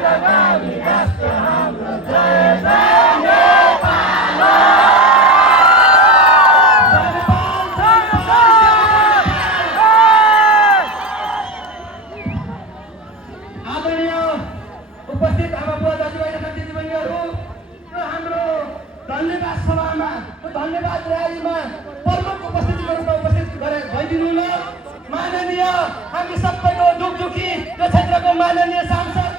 अग्रगामी राष्ट्र हाम्रो जय जय नेपाल आदरणीय उपस्थित आमा बुवा दाजुभाइ तथा दिदीबहिनीहरू र हाम्रो धन्यवाद सभामा धन्यवाद र्यालीमा प्रमुख उपस्थितिको रूपमा उपस्थित भइदिनु न माननीय हामी सबैको दुख दुखी यो क्षेत्रको माननीय सांसद